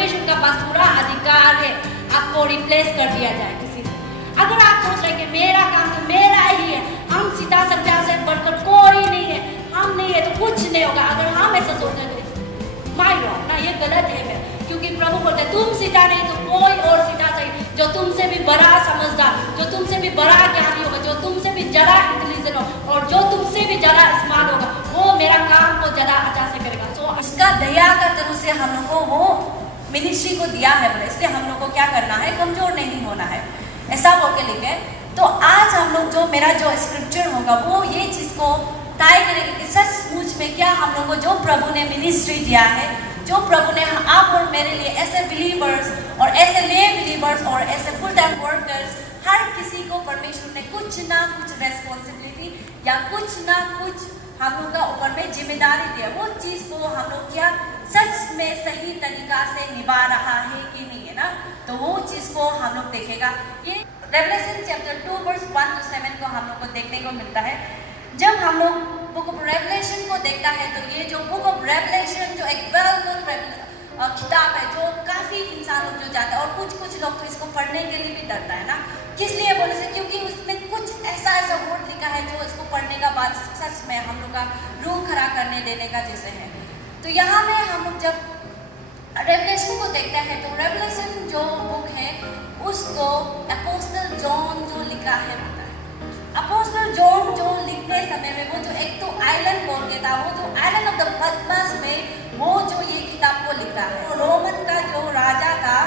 परमेश्वर का पास पूरा अधिकार है आपको रिप्लेस कर दिया जाए किसी से। अगर आप सोच रहे कि मेरा काम तो मेरा ही है, हम सीधा सच्चा से बढ़कर कोई नहीं है, हम नहीं है तो कुछ नहीं होगा, अगर हम ऐसा सोचते हैं माय गॉड ना, ये गलत है मैं, क्योंकि प्रभु बोलते हैं तुम सीधा नहीं तो कोई और सीधा सही, जो तुमसे भी बड़ा समझदार, जो तुमसे भी बड़ा ज्ञानी होगा, जो तुमसे भी जरा इंटेलिजेंट हो और जो तुमसे भी जरा स्मार्ट होगा, वो मेरा काम को जरा अच्छा से करेगा। सो इसका दया का तरह से हम लोग को वो मिनिस्ट्री को दिया है बोले, इसलिए हम लोग को क्या करना है, कमजोर नहीं होना है, ऐसा बोल के लिखे। तो आज हम लोग जो मेरा जो स्क्रिप्चर होगा वो ये चीज को तय करेंगे कि सचमुच में क्या हम लोग को जो प्रभु ने मिनिस्ट्री दिया है, जो प्रभु ने आप और मेरे लिए ऐसे बिलीवर्स और ऐसे ले बिलीवर्स और ऐसे फुल टाइम वर्कर्स, हर किसी को परमेश्वर ने कुछ ना कुछ रेस्पॉन्सिबिलिटी या कुछ ना कुछ हम लोग का ऊपर में जिम्मेदारी दिया, वो चीज को हम लोग क्या सच में सही तरीका से निभा रहा है कि नहीं है ना, तो वो चीज को हम लोग देखेगा। ये रेवलेशन चैप्टर 2 वर्स 1 to 7 को हम लोग को देखने को मिलता है। जब हम लोग बुक ऑफ रेवलेशन को देखता है तो ये जो बुक ऑफ रेवलेशन जो एक वेल नोन किताब है, जो काफी इंसान लोग जो जानते हैं, और कुछ लोग तो इसको पढ़ने के लिए भी डरता है ना, किस लिए बोले से, क्योंकि उसमें कुछ ऐसा वर्ड लिखा है जो इसको पढ़ने का बाद सच में हम लोग का रूह खड़ा करने देने का जैसे है। तो यहाँ में हम लोग जब रेवलेशन को देखते हैं तो रेवलेशन जो बुक है उसको अपोस्टल जॉन जो लिखा है, अपोस्टल जॉन जो लिखते समय में वो जो एक तो आइलैंड बोल के था, वो जो आइलैंड ऑफ द पद्मस में वो जो ये किताब को लिखा है, तो रोमन का जो राजा था,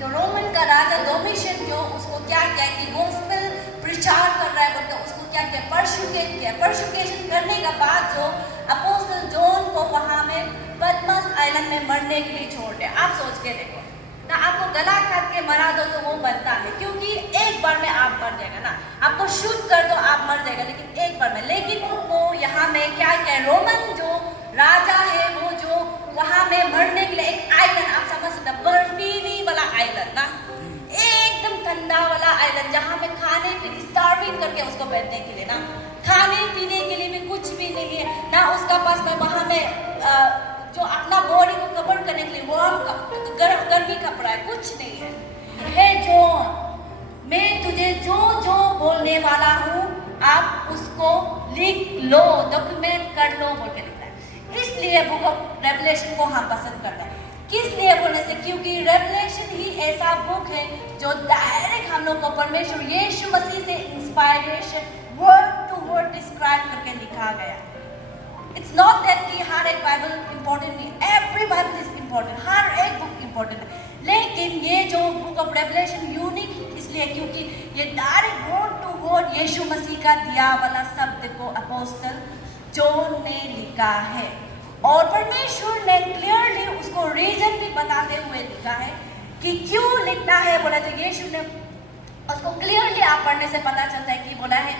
जो रोमन का राजा डोमिशियन जो उसको क्या किया कि गोस्पेल प्रचार कर रहा है बोलकर उसको क्या किया, परसिक्यूट किया। परसिक्यूशन करने के बाद जो अपोस्टल जॉन को वहां में पद्मस आइलैंड में मरने के लिए छोड़ दिया। आप सोच के देखो ना, आपको गला काट के मरा दो तो वो बनता है, क्योंकि एक बार में आप मर जाएगा ना, आपको शूट कर दो आप मर जाएगा, लेकिन एक बार में। लेकिन वो यहाँ में क्या क्या रोमन जो राजा है वो जो वहां में मरने के लिए एक आइलैंड, आप समझ सकते हैं, बर्फीली वाला आइलैंड ना, एकदम ठंडा वाला आइलैंड, जहाँ में खाने पीने स्टार्विंग करके उसको बैठने के लिए ना, खाने पीने के लिए भी कुछ भी नहीं है ना उसका पास में, वहां में जो अपना बॉडी को कवर करने के लिए वार्म गर्मी कपड़ा है, कुछ नहीं है। हे जॉन, मैं तुझे जो जो बोलने वाला हूँ आप उसको लिख लो, डॉक्यूमेंट कर लो बोल के लिखता है। इसलिए बुक ऑफ रेवलेशन को हम पसंद करते हैं। किस लिए बोलने से, क्योंकि रेवलेशन ही ऐसा बुक है जो डायरेक्ट हम लोग को परमेश्वर यीशु मसीह से inspiration word to word describe करके लिखा गया। इट्स नॉट दैट कि हर एक बाइबल इंपॉर्टेंट नहीं, एवरी बाइबल इज इंपॉर्टेंट, हर एक बुक इंपॉर्टेंट है, लेकिन ये जो बुक ऑफ रेवलेशन यूनिक इसलिए क्योंकि ये डायरेक्ट वर्ड टू वर्ड यीशु मसीह का दिया वाला शब्द को अपोस्टल जॉन ने लिखा है, और परमेश्वर ने क्लियरली उसको रीजन भी बताते हुए लिखा है कि क्यों लिखना है। बोला तो यीशु ने उसको क्लियरली आप पढ़ने से पता चलता है कि बोला है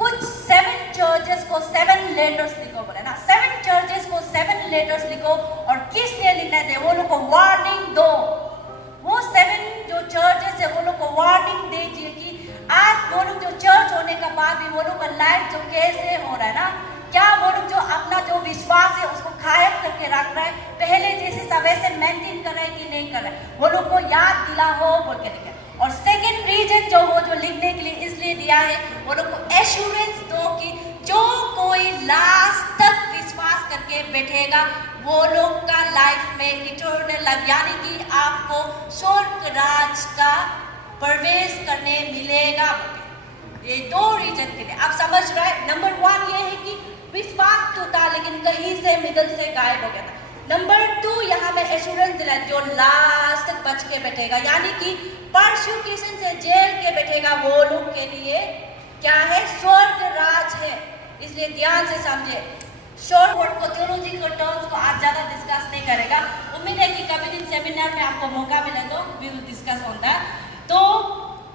कुछ 7 चर्चेस को 7 लेटर्स लिखो, बोला ना 7 चर्चेस को 7 लेटर्स लिखो, और किस लिए लिखना है, वो लोग को वार्निंग दो, वो 7 जो चर्चेस है वो लोग को वार्निंग दीजिए कि आज वो लोग जो चर्च होने का बाद भी वो लोग का लाइफ जो कैसे हो रहा है ना, क्या वो लोग जो अपना जो विश्वास है उसको कायम करके रख रहा है, पहले जैसे सब वैसे मेंटेन कर रहा है कि नहीं कर रहा है, वो लोग को याद दिला हो बोल के लिखा। और सेकंड रीजन जो वो जो लिखने के लिए इसलिए दिया है, वो लोग को एश्योरेंस दो कि जो कोई लास्ट तक विश्वास करके बैठेगा वो लोग का लाइफ में इटर्नल लाइफ, यानी कि आपको स्वर्ग राज का प्रवेश करने मिलेगा। ये 2 रीजन के लिए आप समझ रहे हैं। नंबर 1 ये है कि विश्वास तो था लेकिन कहीं से मिडल से गायब हो गया था। नंबर 2 यहाँ में एश्योरेंस दिला जो लास्ट तक बच के बैठेगा, यानी कि परसिक्यूशन से जेल के बैठेगा, वो लोग के लिए क्या है, स्वर्ग राज है। इसलिए ध्यान से समझे, शॉर्ट वर्ड को थियोलॉजी को टर्म्स को आज ज्यादा डिस्कस नहीं करेगा। उम्मीद है कि कभी दिन सेमिनार में आपको मौका मिले तो we will discuss on that. तो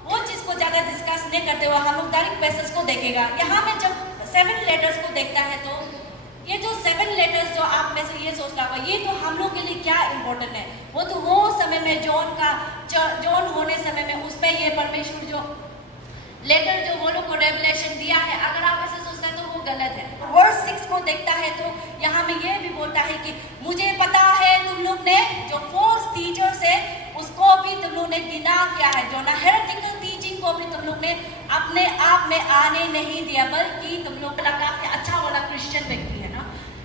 वो चीज को ज्यादा डिस्कस नहीं करते हुए हम लोग डायरेक्ट पैसेज को देखेगा। यहाँ में जब 7 लेटर्स को देखता है तो ये जो 7 लेटर्स जो आप में से ये सोच रहा होगा ये तो हम लोग के लिए क्या इंपॉर्टेंट है, वो तो वो समय में जॉन होने समय में उस पर ये परमेश्वर जो लेटर जो वो लोग को रेवलेशन दिया है, अगर आप ऐसे सोचते हैं तो वो गलत है। वर्स 6 को देखता है तो यहाँ में ये भी बोलता है कि मुझे पता है तुम लोग ने जो फॉल्स टीचर्स है उसको भी तुम लोग ने डिना किया है, जो ना हेरेटिकल टीचिंग को भी तुम लोग ने अपने आप में आने नहीं दिया, बल्कि तुम लोग लगा के अच्छा वाला क्रिश्चियन व्यक्ति है ना,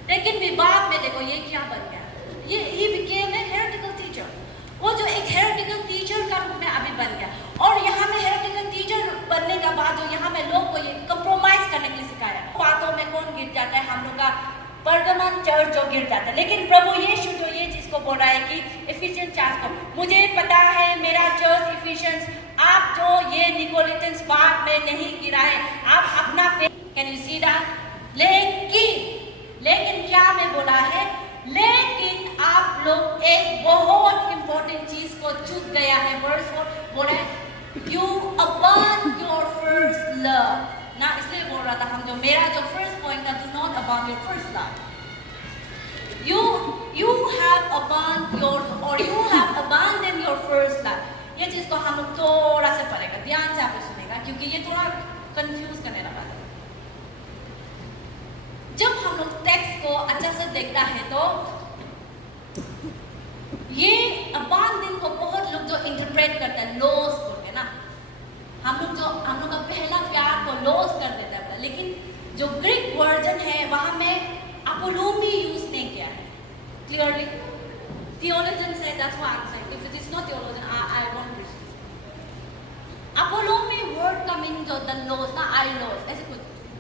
लेकिन विवाद में देखो ये क्या बन गया, ये बिकेम ए हेरेटिकल टीचर। वो जो एक हेरेटिकल टीचर का रूप में अभी बन गया, और यहाँ में हेरेटिकल टीचर बनने का बाद जो यहाँ में लोग को ये कंप्रोमाइज करने के लिए सिखाया। बातों में कौन गिर जाता है, हम लोग का परगमन चर्च जो गिर जाता है। लेकिन प्रभु यीशु जो ये चीज को बोल रहा है कि इफिशियंस 4 को, मुझे पता है मेरा चर्च इफिशियंस, आप जो ये निकोलिटन्स बात में नहीं गिरा है, आप अपना कैन यू सी दैट। लेकिन क्या मैं बोला है, लेकिन आप लोग एक बहुत इंपॉर्टेंट चीज को चूक गया है। वर्स 4 बोला है you abandon your first love ना, इसलिए बोल रहा था हम जो मेरा जो फर्स्ट पॉइंट था, do not abandon your first love. You have abandon your और you have abandon your first love. ये चीज को हम लोग थोड़ा सा पढ़ेगा, ध्यान से आप सुनेगा, क्योंकि ये थोड़ा कंफ्यूज करने लगा। जब हम लोग टेक्स्ट को अच्छा से देखता है तो ये अबांडन को बहुत लोग जो इंटरप्रेट करते हैं लॉस बोल के ना, हम लोग का पहला प्यार को लॉस कर देता है, लेकिन जो ग्रीक वर्जन है वहां में अपोलोमी यूज नहीं किया है क्लियरली। थियोलॉजियन से that's why I say if it is not theologian I don't this अपोलोमी वर्ड का मीनिंग जो द लॉस ना, आई लॉस ऐसे कुछ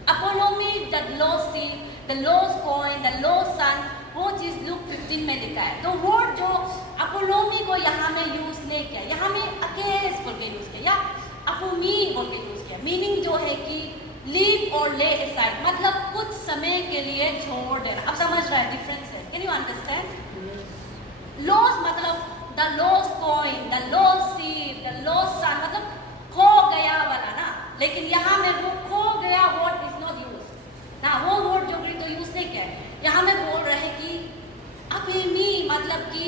अपोलोमी the lost sheep the lost coin the lost son, वो चीज लूक 15 में लिखा है। तो वर्ड जो अपोलोमी को यहाँ में यूज नहीं किया, यहाँ में अकेस बोल के यूज किया या अपोमीन बोल के यूज किया। मीनिंग जो है कि लीव और ले असाइड, मतलब कुछ समय के लिए छोड़ देना। अब समझ रहा है डिफरेंस है, कैन यू अंडरस्टैंड। लॉस मतलब the lost coin the lost sheep the lost son, मतलब खो गया वाला ना, लेकिन यहाँ में वो खो गया वर्ड इज नॉट यूज ना, वो वर्ड जो तो यूज नहीं किया। यहाँ में बोल रहे हैं कि अपेमी मतलब कि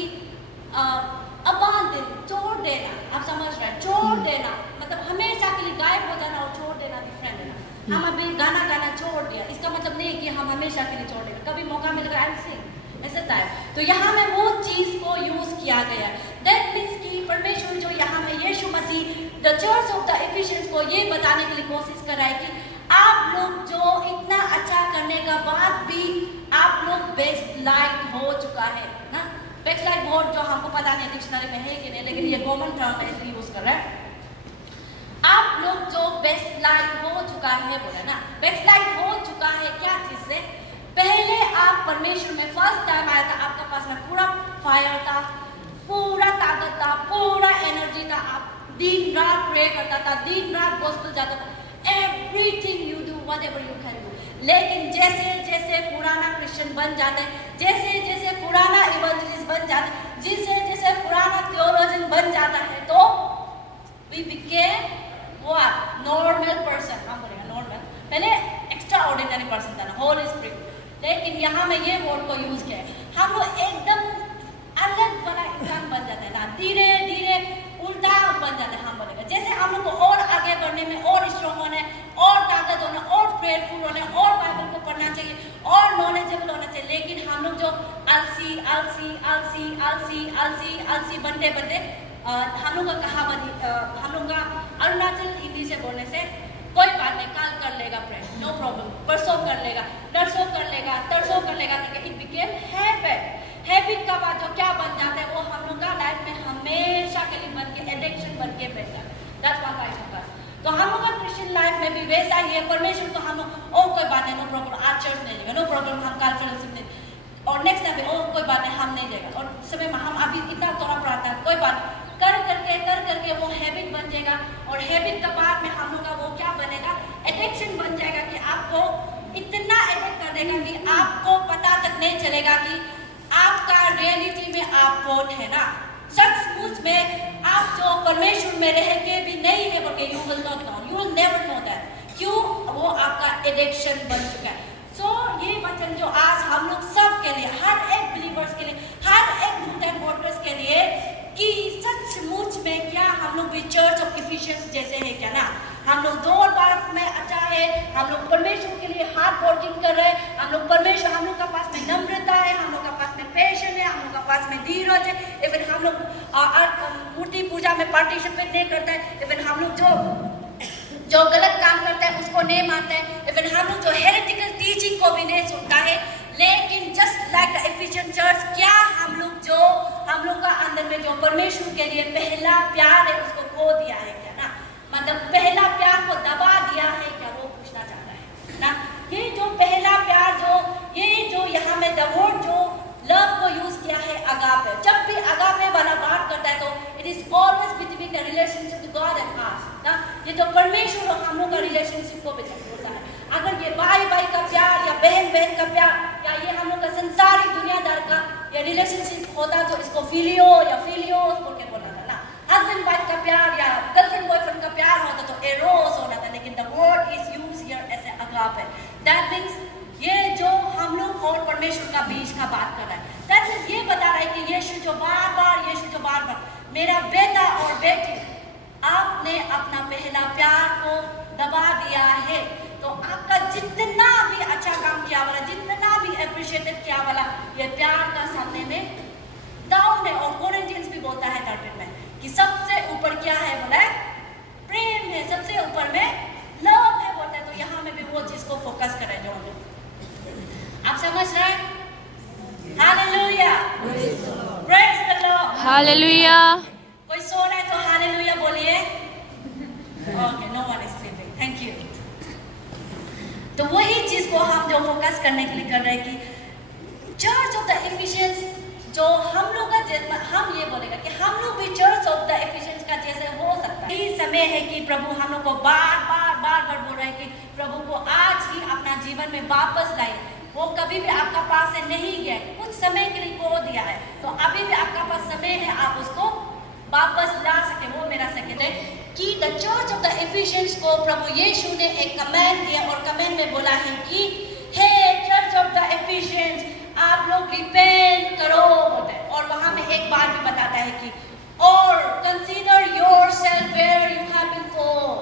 अबांडन छोड़ देना। आप समझ रहे हैं, छोड़ देना मतलब हमेशा के लिए गायब हो जाना, और छोड़ देना डिफरेंट है ना। हम अभी गाना गाना छोड़ दिया, इसका मतलब नहीं कि हम हमेशा के लिए छोड़ देंगे, कभी मौका मिलेगा आई सिंग ऐसा था। तो यहाँ में वो चीज को यूज किया गया। दैट मीन्स कि परमेश्वर जो यहाँ में यीशु मसीह the church of the Ephesians को ये बताने के लिए कोशिश कर रहा है कि आप लोग जो इतना अच्छा करने का बाद भी आप लोग बेस्ट लाइक हो चुका है ना। बेस्ट लाइक वर्ड जो हमको पता नहीं डिक्शनरी में है कि नहीं, लेकिन ये कॉमन टर्म है इसलिए यूज कर रहा है। आप लोग जो बेस्ट लाइक हो चुका है बोला ना, बेस्ट लाइक हो चुका है क्या चीज से। पहले आप परमेश्वर में फर्स्ट टाइम आया था, आपके पास में पूरा फायर था, पूरा ताकत था, पूरा एनर्जी था, आप दिन रात प्रे करता था, दिन रात गॉस्पेल जाता था, everything you do whatever you can do. लेकिन जैसे जैसे पुराना क्रिश्चियन बन जाते हैं, जैसे जैसे पुराना इवेंजलिस्ट बन जाते हैं, जैसे जैसे पुराना थियोलॉजियन बन जाता है, तो we became what normal person. हम बोलेंगे नॉर्मल, पहले एक्स्ट्रा ऑर्डिनरी पर्सन था ना, होली स्पिरिट। लेकिन यहाँ में ये वर्ड को यूज किया है, हम लोग एकदम अलग वाला इंसान बन जाते हैं ना, धीरे धीरे उल्टा बन जाते हैं। हम बोलेंगे जैसे हम लोग को और आगे बढ़ने में और स्ट्रॉन्ग होना है, और ताकत होना, और प्रेयरफुल होना है, और बाइबल को पढ़ना चाहिए, और नॉलेजेबल होना चाहिए। लेकिन हम लोग जो आलसी आलसी आलसी आलसी आलसी आलसी बनते बनते हम लोग का कहावत, हम लोग का अरुणाचल हिंदी से बोलने से कोई बात नहीं, कल कर लेगा प्रेयर, नो प्रॉब्लम, परसों कर लेगा, तरसों कर लेगा, तरसों कर लेगा, इट बिकेम हैबिट। हैबिट का बात जो क्या बन जाता है, वो हम लोग का लाइफ में हमेशा के लिए बन के एडिक्शन बन के बैठ जाता है। That's what I think. तो हम लोग का क्रिश्चियन लाइफ में भी वैसा ही है। परमेश्वर को हम लोग ओ कोई बात नहीं, नो प्रॉब्लम, आज चर्च नहीं जाएगा, नो प्रॉब्लम, हम कल फेलोशिप नहीं, और नेक्स्ट टाइम ओ कोई बात नहीं, हम नहीं जाएगा, और समय में हम अभी इतना थोड़ा प्रार्थना कोई बात कर करके वो हैबिट बन जाएगा, और हैबिट का बाद में हम लोग का वो क्या बनेगा, एडिक्शन बन जाएगा कि आपको इतना एडिक्ट कर देगा कि आपको पता तक नहीं चलेगा कि आपका रियलिटी में आप कौन है ना। सचमुच में आप जो परमेश्वर में रह के भी नहीं है बोल के you will not know, you will never know that. क्यों? वो आपका एडिक्शन बन चुका है। ये वचन जो आज हम लोग सब के लिए, हर एक बिलीवर्स के लिए, हर एक ब्रूटन वोटर्स के लिए, कि सचमुच में क्या हम लोग भी चर्च ऑफ एफिशिएंस जैसे है क्या ना। हम लोग दौड़ बार में अच्छा है, हम लोग परमेश्वर के लिए हार्ड वर्किंग कर रहे हैं, हम लोग परमेश्वर, हम लोग का पास में नम्रता है, हम लोग का पास में पैशन है, हम लोग का पास में धीरज है। इवन हम लोग मूर्ति पूजा में पार्टिसिपेट नहीं करते हैं, इवन हम लोग जो गलत काम करता है उसको नहीं मानते हैं, इवन हम लोग जो हेरेटिकल टीचिंग को भी नहीं सुनता है। लेकिन just like the efficient church, क्या हम लोग का अंदर में जो परमेश्वर के लिए पहला प्यार है उसको खो दिया है क्या ना? मतलब पहला प्यार को दबा दिया है क्या, वो पूछना चाहता है ना। ये जो पहला प्यार जो यहाँ में द वर्ड जो लव को यूज किया है अगापे, जब भी अगापे वाला बात करता है तो it is always between the relationship to God and us ना। ये जो परमेश्वर और हम लोग का रिलेशनशिप को भी होता है। अगर ये भाई भाई का प्यार या बहन बहन का प्यार या ये हम लोग का संसारी दुनियादार का ये रिलेशनशिप होता तो इसको फिलियो बोल के बोला था ना। हस्बैंड वाइफ का प्यार या गर्लफ्रेंड बॉयफ्रेंड का प्यार होता तो एरोस होना था, लेकिन the word is used here as a agape. That means ये जो हम लोग और परमेश्वर का बीच का बात कर रहा है, दैट मींस ये बता रहा है कि यीशु जो बार बार मेरा बेटा और बेटी आपने अपना पहला प्यार को दबा दिया है, तो आपका जितना भी अच्छा काम किया वाला, जितना भी अप्रिशिएटेड किया वाला, ये प्यार का सामने में डाउन है। और कोरिंथियंस भी बोलता है 13 में कि सबसे ऊपर क्या है, बोला है प्रेम है, सबसे ऊपर में लव है बोलता है। तो यहाँ में भी वो चीज को फोकस करें जो हम लोग, आप समझ रहे हैं? Hallelujah, praise the Lord, hallelujah. कोई सो रहा है तो हालेलुया बोलिए। Okay, no one is sleeping, thank you. तो वही चीज को हम जो फोकस करने के लिए कर रहे हैं कि चर्च ऑफ द एफिशिएंस जो हम लोग का, हम ये बोलेगा कि हम लोग भी चर्च ऑफ द एफिशिएंस का जैसे हो सकता है। ये समय है कि प्रभु हम लोग को बार बार बोल रहे हैं कि प्रभु को आज ही अपना जीवन में वापस लाए। वो कभी भी आपका पास से नहीं गया, कुछ समय के लिए खो दिया है, तो अभी भी आपका पास समय है, आप उसको वापस ला सके। वो मेरा सेकंड है कि the church of the Ephesians को प्रभु यीशु ने एक कमेंट दिया और कमेंट में बोला है कि हे चर्च ऑफ द एफिशिएंस, आप लोग रिपेंट करो बोलते हैं। और वहां में एक बात भी बताता है कि और consider yourself where you have been fall,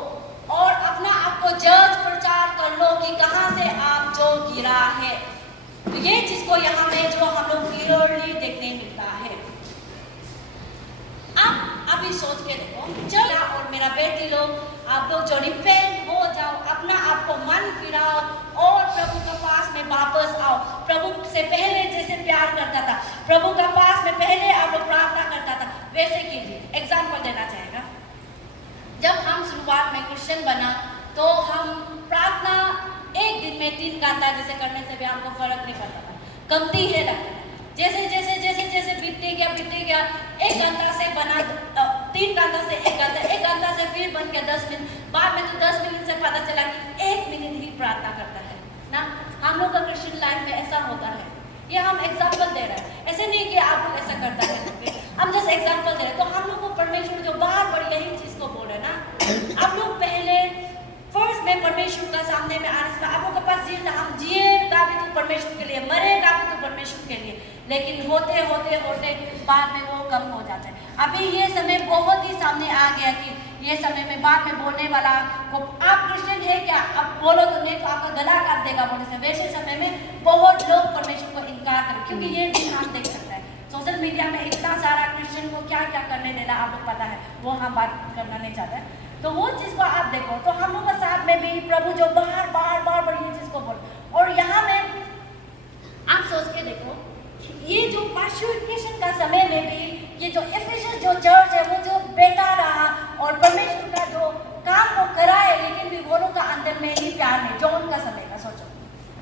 और अपना आपको जज प्रचार कर लो कि कहां से आप जो गिरा है। तो ये चीज को यहाँ में जो हम लोग क्लियरली देखने मिलता है। आप अभी सोच के देखो, चल और मेरा बेटी लोग, आप लोग जो रिपेंट हो जाओ, अपना आपको मन फिराओ और प्रभु के पास में वापस आओ। प्रभु से पहले जैसे प्यार करता था, प्रभु के पास में पहले आप लोग प्रार्थना करता था, वैसे कीजिए। एग्जाम्पल देना चाहेगा, जब हम शुरुआत में क्रिश्चियन बना तो हम प्रार्थना एक दिन में 3 घंटा जैसे करने से भी हमको फर्क नहीं पड़ता था, कमती है लगता। जैसे बीतते गया 1 घंटा से बना 3 घंटा से 1 घंटा से फिर बन गया 10 मिनट, बाद में तो 10 मिनट से पता चला कि 1 मिनट ही प्रार्थना करता है ना। हम लोग का क्रिश्चियन लाइफ में ऐसा होता है। ये हम एग्जाम्पल दे रहे हैं, ऐसे नहीं कि आप लोग ऐसा करता है, हम जैसे एग्जाम्पल दे रहे हैं। तो हम लोग को परमेश्वर जो बार यही चीज को बोल रहे हैं ना, आप लोग पहले फर्स्ट में परमेश्वर का सामने में आने से आप लोग के पास जीना, हम जिएगा भी तो परमेश्वर के लिए, मरेगा भी तो परमेश्वर के लिए, लेकिन होते बाद में वो कम हो जाता है। अभी ये समय बहुत ही सामने आ गया कि ये समय में बाद में बोलने वाला को आप क्रिश्चियन है क्या, अब बोलो तो नहीं तो आपका गला काट देगा बोलने से, वैसे समय में बहुत लोग परमेश्वर को इनकार करें। क्योंकि ये भी हम देख सकते हैं सोशल मीडिया में इतना सारा क्रिश्चियन को क्या करने देना आप लोग पता है, वो हम बात करना नहीं चाहते। तो वो चीज को आप देखो, तो हम लोग के साथ में भी प्रभु जो बार ये चीज को बोल, और यहाँ में आप सोच के देखो, ये जो पार्श्विकेशन का समय में भी ये जो एफिशिएंस जो चर्च है वो जो बेटा रहा और परमेश्वर का जो काम वो कराए, लेकिन भी वो लोग का अंदर में ही प्यार नहीं। जॉन का समय का सोचो,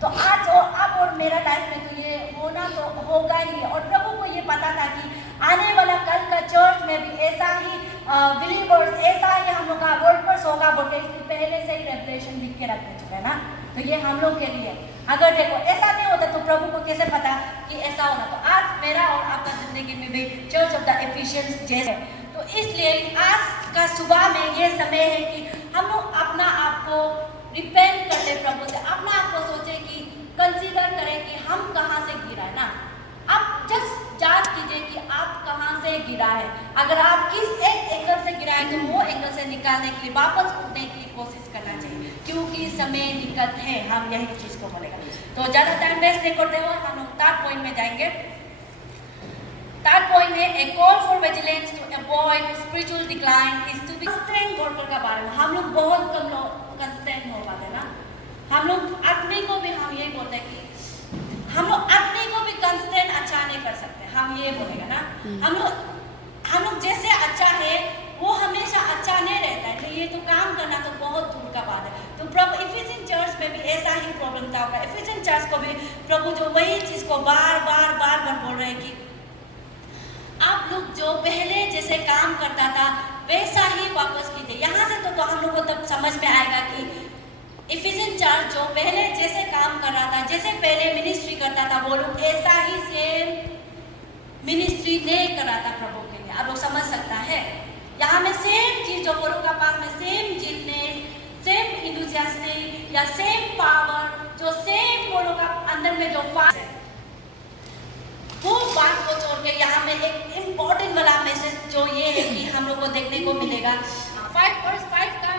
तो आज और अब और मेरा लाइफ में तो ये होना तो होगा ही। और प्रभु को ये पता था कि आने वाला कल का चर्च में भी ऐसा ही बिलीवर्स, ऐसा ही हम लोग का वर्कर्स होगा बोलते, इसलिए पहले से ही रेवलेशन लिख के रख चुके हैं ना। तो ये हम लोग के लिए, अगर देखो ऐसा नहीं होता तो प्रभु को कैसे पता कि ऐसा होना। तो आज मेरा और आपका जिंदगी में भी चर्च ऑफ द एफिशिएंस जैसे, तो इसलिए आज का सुबह में ये समय है कि हम लोग अपना आप को रिपेंट कर ले प्रभु से, अपना आप को सोचे कि कंसीडर करें कि हम कहाँ से गिरा है ना। आप जस्ट जांच कीजिए कि आप कहाँ से गिरा है। अगर आप किस एक एंगल से गिरा है तो वो एंगल से निकालने के लिए वापस उठने की कोशिश करना चाहिए, क्योंकि मेन दिक्कत है, हम यही चीज को बोलेगा। तो ज्यादा टाइम वेस्ट नहीं करते हुए हम लोग थर्ड पॉइंट में जाएंगे। थर्ड पॉइंट है a call for vigilance to avoid spiritual decline is to be constant worker का बारे में हम लोग बहुत कम लोग कंस्टेंट हो पाते ना। हम लोग अपने को भी हम यही बोलते हैं कि हम लोग अपने को भी कंस्टेंट अच्छा नहीं कर सकते, हम ये बोलेगा ना। हम लोग जैसे अच्छा है वो हमेशा अच्छा नहीं रहता है, तो ये तो काम करना तो बहुत दूर का बात है। तो प्रभु इफिसियन चर्च में भी ऐसा ही प्रॉब्लम था। इफिसियन चर्च को भी प्रभु जो वही चीज को बार बार बोल रहे हैं कि आप लोग जो पहले जैसे काम करता था वैसा ही वापस कीजिए। यहाँ से तो हम लोग को तब समझ में आएगा कि इफिसियन चर्च जो पहले जैसे काम कर रहा था, जैसे पहले मिनिस्ट्री करता था, वो लोग ऐसा ही सेम मिनिस्ट्री नहीं कर रहा था प्रभु के लिए। आप लोग समझ सकता है यहाँ में सेम चीज जो वो लोग का पास में सेम जिलनेस, सेम इंथुसियास्टिक या सेम पावर, जो सेम वो लोग का अंदर में जो पास है, वो बात को छोड़ के यहाँ में एक इम्पोर्टेंट वाला मैसेज जो ये है कि हम लोग को देखने को मिलेगा 5:5 का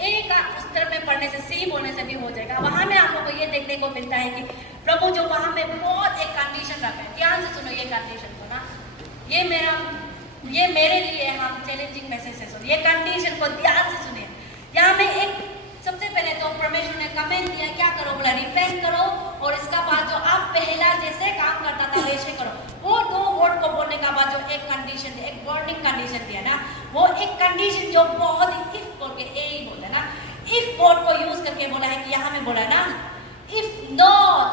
ए का उत्तर में पढ़ने से सी बोलने से भी हो जाएगा। वहाँ में आप लोग को ये देखने को मिलता है कि प्रभु जो वहाँ में बहुत एक कंडीशन रखा है। ध्यान से सुनो ये कंडीशन को ना, ये मेरे लिए हम चैलेंजिंग मैसेज है। सुनो ये कंडीशन को ध्यान से सुनिए। यहाँ में एक सबसे पहले तो परमेश्वर ने कमेंट दिया, क्या करो बोला, रिपेंट करो और इसका बाद जो आप पहला जैसे काम करता था वैसे करो। वो 2 वर्ड को बोलने का बाद जो एक कंडीशन, एक वार्निंग कंडीशन दिया ना, वो एक कंडीशन जो बहुत ही इफ बोल के यही बोला ना, इफ वर्ड को यूज करके बोला है कि यहाँ में बोला ना if not,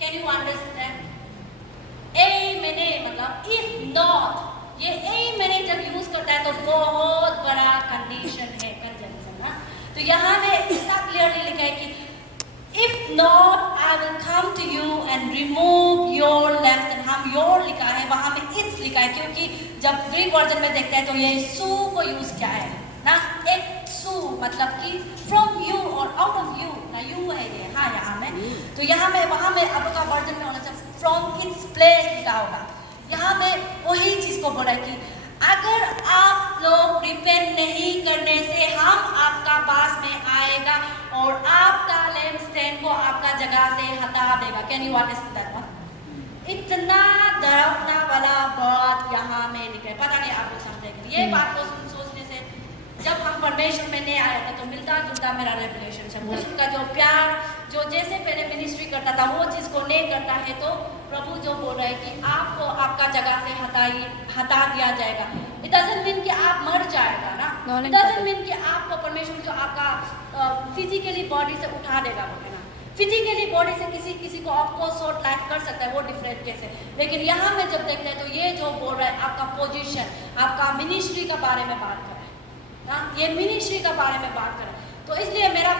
can you understand? ए मैंने मतलब इफ नॉट, ये ए मैंने जब यूज करता है तो बहुत बड़ा कंडीशन है ना। तो यहाँ में इतना क्लियरली लिखा है कि if not I will come to you and remove your left. हम योर लिखा है, वहां में इट्स लिखा है, क्योंकि जब ग्रीक वर्जन में देखते हैं तो ये सू को यूज किया है ना। एक सू मतलब कि फ्रॉम यू और आउट ऑफ यू ना, यू है ये हाँ यहाँ में। तो यहाँ में वहां में अब का वर्जन में होना चाहिए फ्रॉम इट्स प्लेस लिखा होगा। यहाँ में वही चीज को बोला है कि अगर आप लोग रिपेंट नहीं करने से हम आपका पास में आएगा और आपका लैंप स्टैंड को आपका जगह से हटा देगा। Can you understand that one? इतना डरावना वाला बात यहाँ में लिखा है, पता नहीं आप लोग समझेंगे ये बात को सोचने से। जब हम परमेश्वर में नहीं आया था तो मिलता जुलता मेरा रेवलेशन है, उसका जो प्यार जो जैसे पहले मिनिस्ट्री करता था वो चीज को नहीं करता है, तो प्रभु जो बोल रहा है कि आपको आपका जगह से हटा दिया जाएगा। इट डजंट मीन कि आप मर जाएगा ना, इट डजंट मीन कि आपको परमेश्वर जो आपका फिजिकली बॉडी से उठा देगा बोले ना। फिजिकली बॉडी से किसी को आपको शॉर्ट लाइफ कर सकता है, वो डिफरेंट केस है। लेकिन यहाँ में जब देखते हैं तो ये जो बोल रहा है आपका पोजीशन, आपका मिनिस्ट्री के बारे में बात कर रहा है ना, ये मिनिस्ट्री के बारे में बात कर रहा है। तो इसलिए मेरा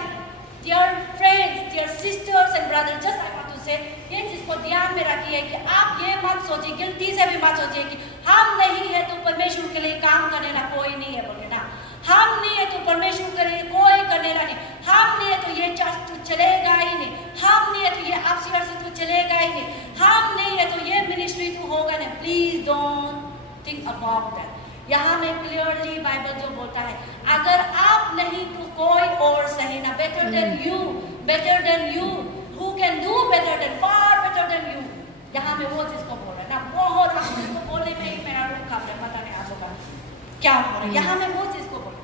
dear friends, dear sisters and brothers, just I want to say ये चीज को ध्यान में रखिए कि आप ये मत सोचिए, गिल्टी से भी मत सोचिए कि हम नहीं है तो परमेश्वर के लिए काम करने ना कोई नहीं है बोले ना। हम नहीं है तो परमेश्वर के लिए कोई करने ना नहीं। हम नहीं है तो ये चर्च तो चलेगा ही नहीं। हम नहीं है तो ये आपसी से तो चलेगा ही नहीं। हम नहीं है तो ये मिनिस्ट्री तो होगा नहीं। Please don't think about that. यहाँ में क्लियरली बाइबल जो बोलता है अगर आप नहीं तो कोई और सही ना। Better than you who can do better than, far better than you. यहाँ में वो चीज को बोल रहा है ना, बहुत आप इसको बोलने में ही मेरा रूप कांप रहा है, पता नहीं आप लोग क्या हो रहा है। यहाँ में वो चीज को बोल,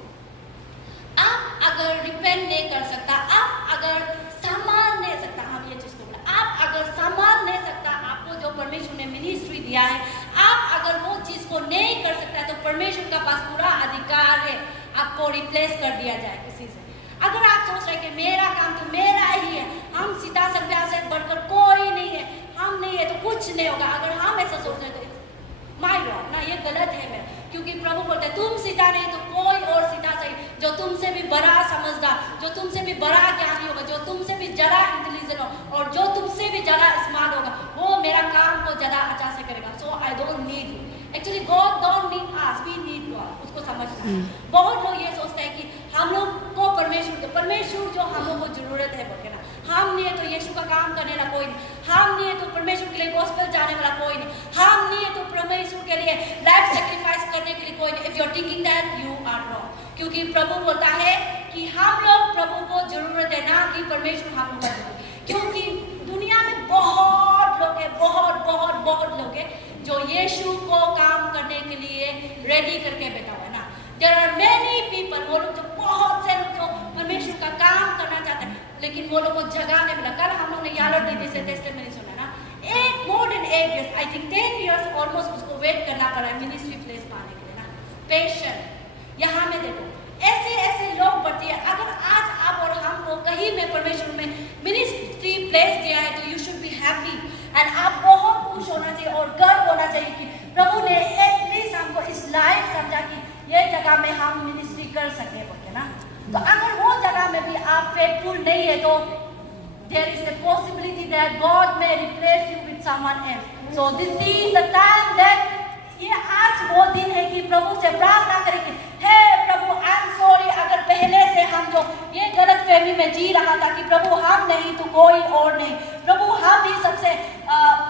आप अगर रिपेंट नहीं कर सकता, आप अगर सामान नहीं सकता, हम ये चीज को बोला, आप अगर सामान नहीं सकता, आपको जो परमेश्वर ने मिनिस्ट्री दिया है, आप अगर वो चीज को नहीं कर सकता तो परमेश्वर का पास पूरा अधिकार है आपको रिप्लेस कर दिया जाए किसी से। अगर आप सोच रहे कि मेरा काम तो मेरा ही है, हम सीता सभ्या से बढ़कर कोई नहीं है, हम नहीं है तो कुछ नहीं होगा, अगर हम ऐसा सोच रहे तो माय गॉड ना, ये गलत है मैं। क्योंकि प्रभु बोलते हैं तुम सीता नहीं तो कोई और सीता सही, जो तुमसे भी बड़ा समझदार, जो तुमसे भी बड़ा ज्ञानी होगा, जो तुमसे भी जरा इंटेलिजेंट हो और जो तुमसे भी जरा स्मार्ट होगा, वो मेरा काम को ज्यादा अच्छा से करेगा। So I don't need you. Actually God don't need us, we need God. उसको समझना है। बहुत लोग ये सोचते हैं कि हम लोग को परमेश्वर जो हम लोग को जरूरत है बोल के ना, हम नहीं है तो यीशु का काम करने वाला कोई नहीं, हम नहीं है तो परमेश्वर के लिए गॉस्पेल जाने वाला कोई नहीं, हम नहीं है तो परमेश्वर के लिए लाइफ सैक्रिफाइस करने के लिए कोई नहीं। If you are thinking that, you are wrong. क्योंकि प्रभु बोलता है कि हम लोग प्रभु को जरूरत है, ना कि परमेश्वर हम लोग को जरूरत है। क्योंकि दुनिया में बहुत लोग हैं, बहुत लोग हैं जो यीशु को काम करने के लिए रेडी करके बैठा हुआ है ना। There are many people, वो लोग तो बहुत से लोग तो परमेश्वर का काम करना चाहते हैं, लेकिन वो लोग को जगह नहीं मिला। कल हम लोग ने यार दीदी से टेस्टिमनी सुना ना, more than 8 years, I think 10 years almost उसको वेट करना पड़ा है मिनिस्ट्री प्लेस पाने के लिए ना। पेशेंट। यहाँ में देखो ऐसे लोग बढ़ते हैं। अगर आज आप और हम को कहीं में परमेश्वर में मिनिस्ट्री प्लेस दिया है तो you should be happy and आप बहुत खुश होना चाहिए और गर्व होना चाहिए कि प्रभु ने एटलीस्ट हमको इस लायक समझा कि ये जगह में हम मिनिस्ट्री कर सके बोलते ना। तो अगर वो जगह में भी आप फेथफुल नहीं है तो there is a possibility that God may replace you with someone else. So this is the time that ये आज वो दिन है कि प्रभु से प्रार्थना करें कि हे प्रभु आई एम सॉरी, अगर पहले से हम जो ये गलत फहमी में जी रहा था कि प्रभु हम नहीं तो कोई और नहीं, प्रभु हम ही सबसे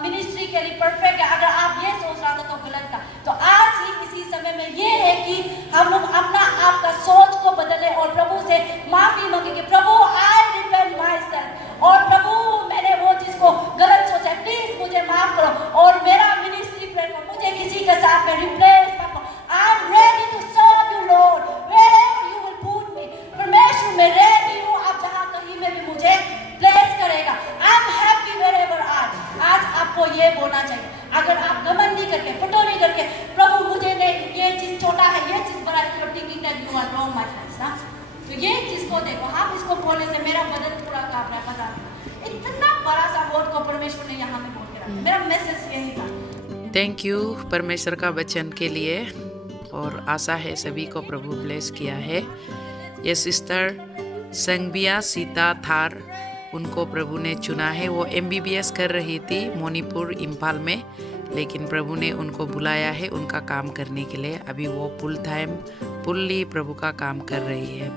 मिनिस्ट्री के लिए परफेक्ट है, अगर आप ये सोच रहा था तो गलत था। तो आज ही इसी समय में ये है कि हम लोग अपना आप का सोच को बदले और प्रभु से माफी मांगे कि प्रभु आई रिपेंट माई सेल्फ, और प्रभु मैंने वो चीज को गलत सोचा, प्लीज मुझे माफ करो और मेरा मिनिस्ट्री प्लेटफॉर्म मुझे किसी के साथ में रिप्लेस मत करो। I am ready to serve you Lord wherever you will put me. परमेश्वर मैं रेडी हूँ, आप जहाँ कहीं में भी मुझे प्लेस करेगा। I am happy wherever. आज आपको ये बोलना चाहिए। अगर आप घमंड नहीं करके फटो नहीं करके प्रभु मुझे नहीं ये चीज छोटा है ये चीज बड़ा है, you're thinking that you are wrong my friends ना। तो ये चीज को देखो, हम इसको बोलने से मेरा बदन पूरा कांप रहा है, पता नहीं इतना बड़ा सा वर्ड को परमेश्वर ने यहाँ पे बोल के रखा। मेरा मैसेज यही था। थैंक यू परमेश्वर का वचन के लिए, और आशा है सभी को प्रभु ब्लेस किया है। ये सिस्टर संगबिया सीता थार, उनको प्रभु ने चुना है। वो MBBS कर रही थी मणिपुर इम्फाल में, लेकिन प्रभु ने उनको बुलाया है उनका काम करने के लिए। अभी वो फुल्ली प्रभु का काम कर रही है।